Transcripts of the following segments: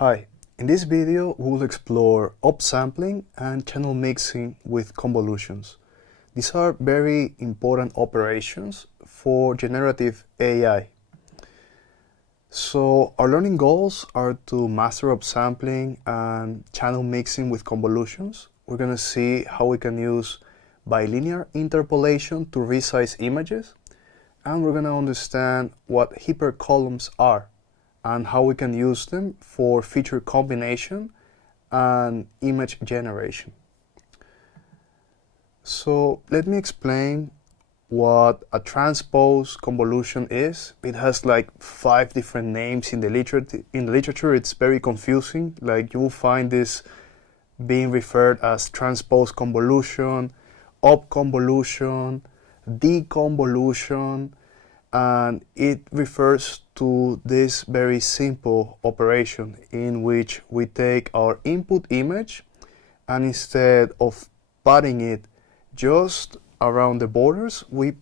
Hi, in this video we will explore upsampling and channel mixing with convolutions. These are very important operations for generative AI. So our learning goals are to master upsampling and channel mixing with convolutions. We're going to see how we can use bilinear interpolation to resize images, and we're going to understand what hypercolumns are and how we can use them for feature combination and image generation. So let me explain what a transposed convolution is. It has like 5 different names in the literature. It's very confusing. Like you will find this being referred as transposed convolution, up-convolution, deconvolution, and it refers to this very simple operation in which we take our input image and instead of patting it just around the borders, we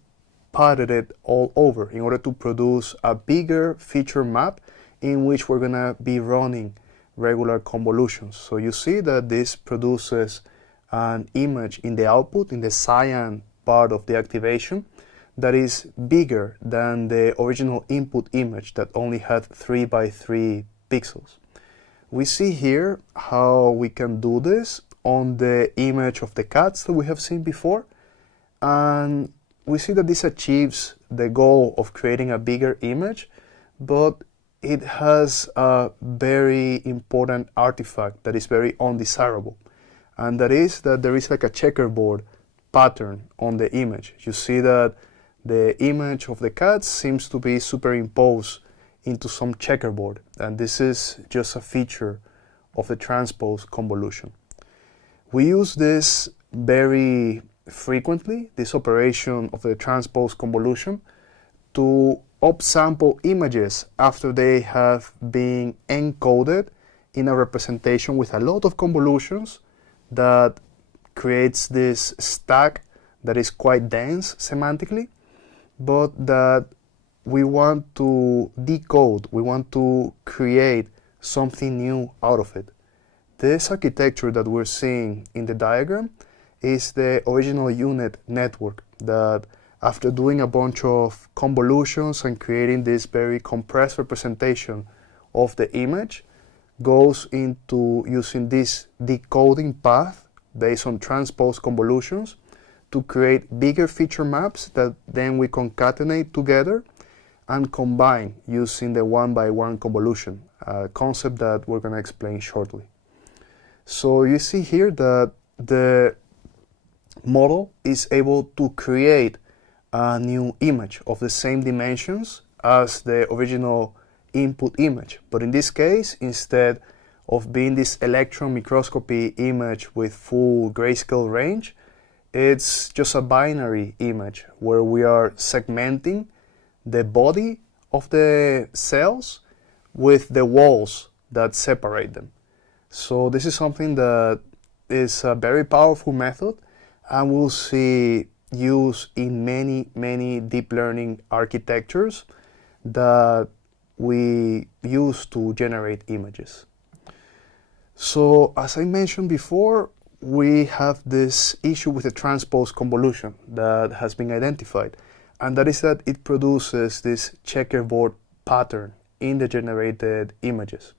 patted it all over in order to produce a bigger feature map in which we're going to be running regular convolutions. So you see that this produces an image in the output, in the cyan part of the activation, that is bigger than the original input image that only had 3 by 3 pixels. We see here how we can do this on the image of the cats that we have seen before, and we see that this achieves the goal of creating a bigger image, but it has a very important artifact that is very undesirable, and that is that there is like a checkerboard pattern on the image. You see that the image of the cat seems to be superimposed into some checkerboard, and this is just a feature of the transposed convolution. We use this very frequently, this operation of the transposed convolution, to upsample images after they have been encoded in a representation with a lot of convolutions that creates this stack that is quite dense semantically, but that we want to decode, we want to create something new out of it. This architecture that we're seeing in the diagram is the original unit network that, after doing a bunch of convolutions and creating this very compressed representation of the image, goes into using this decoding path based on transposed convolutions to create bigger feature maps that then we concatenate together and combine using the one-by-one convolution, a concept that we're going to explain shortly. So you see here that the model is able to create a new image of the same dimensions as the original input image. But in this case, instead of being this electron microscopy image with full grayscale range, it's just a binary image where we are segmenting the body of the cells with the walls that separate them. So this is something that is a very powerful method, and we'll see use in many deep learning architectures that we use to generate images. So as I mentioned before, we have this issue with the transposed convolution that has been identified, and that is that it produces this checkerboard pattern in the generated images.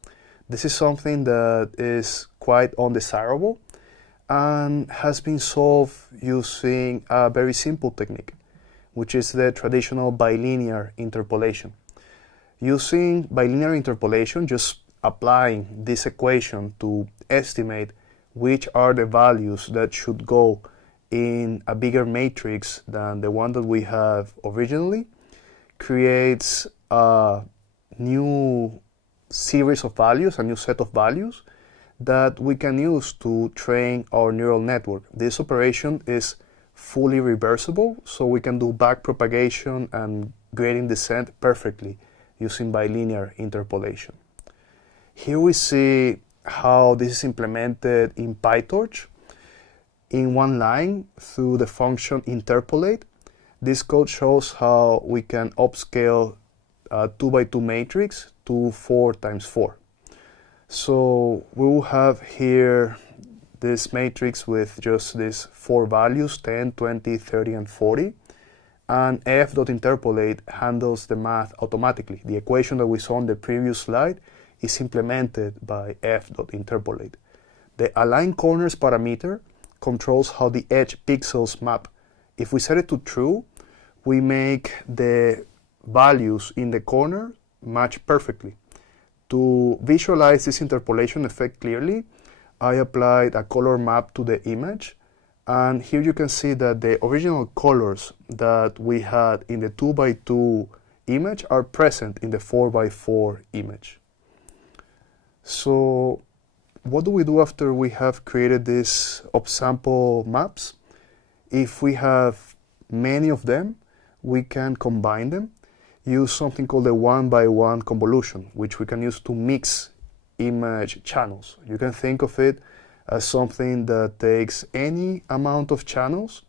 This is something that is quite undesirable and has been solved using a very simple technique, which is the traditional bilinear interpolation. Using bilinear interpolation, just applying this equation to estimate which are the values that should go in a bigger matrix than the one that we have originally, creates a new series of values, a new set of values that we can use to train our neural network. This operation is fully reversible, so we can do backpropagation and gradient descent perfectly using bilinear interpolation. Here we see how this is implemented in PyTorch in one line through the function interpolate. This code shows how we can upscale a 2 by 2 matrix to 4 times 4. So we will have here this matrix with just these 4 values, 10, 20, 30, and 40. And f.interpolate handles the math automatically. The equation that we saw on the previous slide is implemented by f.interpolate. The align corners parameter controls how the edge pixels map. If we set it to true, we make the values in the corner match perfectly. To visualize this interpolation effect clearly, I applied a color map to the image, and here you can see that the original colors that we had in the 2x2 image are present in the 4x4 image. So what do we do after we have created these upsample maps? If we have many of them, we can combine them, use something called the 1-by-1 convolution, which we can use to mix image channels. You can think of it as something that takes any amount of channels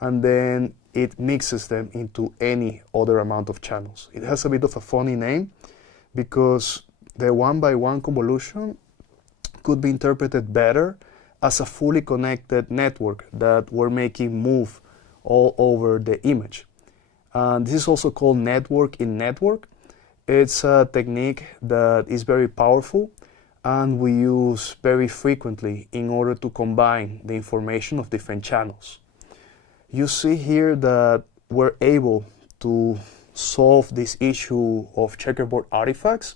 and then it mixes them into any other amount of channels. It has a bit of a funny name because the 1-by-1 convolution could be interpreted better as a fully connected network that we're making move all over the image. And this is also called network in network. It's a technique that is very powerful and we use very frequently in order to combine the information of different channels. You see here that we're able to solve this issue of checkerboard artifacts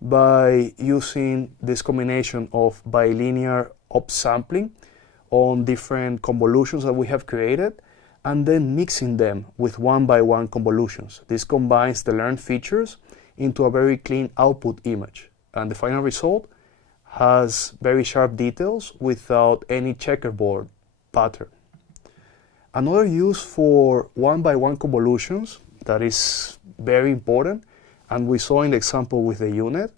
by using this combination of bilinear upsampling on different convolutions that we have created and then mixing them with 1-by-1 convolutions. This combines the learned features into a very clean output image, and the final result has very sharp details without any checkerboard pattern. Another use for 1-by-1 convolutions that is very important, and we saw in the example with the unit,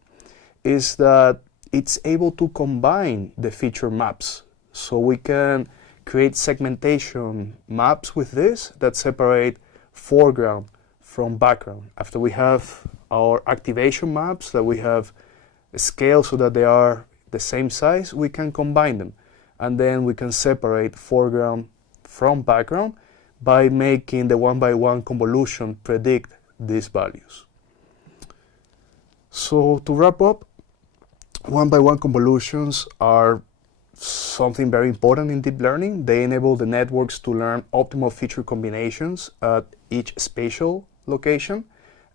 is that it's able to combine the feature maps. So we can create segmentation maps with this that separate foreground from background. After we have our activation maps that we have scaled so that they are the same size, we can combine them. And then we can separate foreground from background by making the 1-by-1 convolution predict these values. So to wrap up, 1-by-1 convolutions are something very important in deep learning. They enable the networks to learn optimal feature combinations at each spatial location,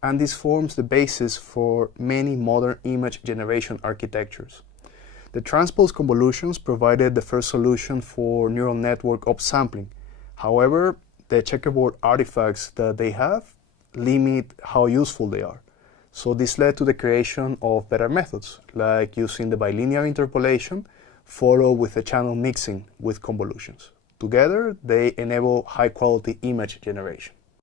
and this forms the basis for many modern image generation architectures. The transposed convolutions provided the first solution for neural network upsampling. However, the checkerboard artifacts that they have limit how useful they are. So this led to the creation of better methods, like using the bilinear interpolation followed with the channel mixing with convolutions. Together, they enable high-quality image generation.